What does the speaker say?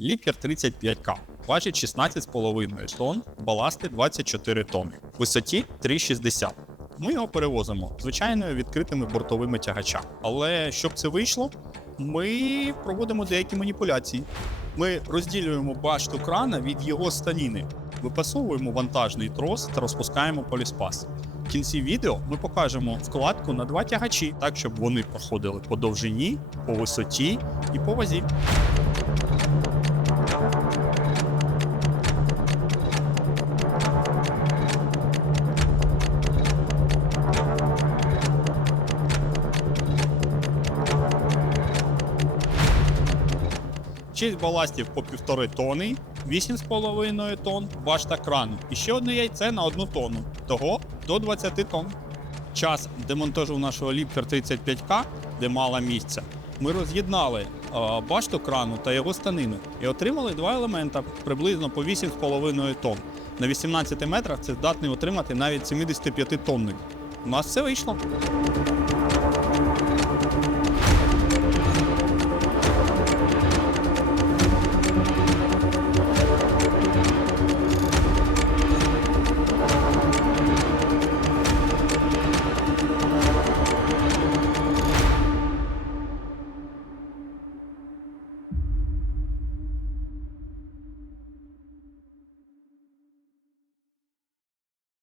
Лікер 35К. Важить 16,5 тонн, баласти 24 тонни. Висоті 3,60. Ми його перевозимо звичайно відкритими бортовими тягачами. Але щоб це вийшло, ми проводимо деякі маніпуляції. Ми розділюємо башту крана від його станіни, випасовуємо вантажний трос та розпускаємо поліспас. В кінці відео ми покажемо вкладку на два тягачі, так щоб вони проходили по довжині, по висоті і по вазі. Шість баластів по півтори тони, 8,5 тонн башта крану. І ще одне яйце на одну тонну. Того до 20 тонн. Час демонтажу нашого ліптер 35К, де мало місця, ми роз'єднали башту крану та його станину і отримали два елемента приблизно по 8,5 тонн. На 18 метрах це здатний отримати навіть 75 тонний. У нас все вийшло.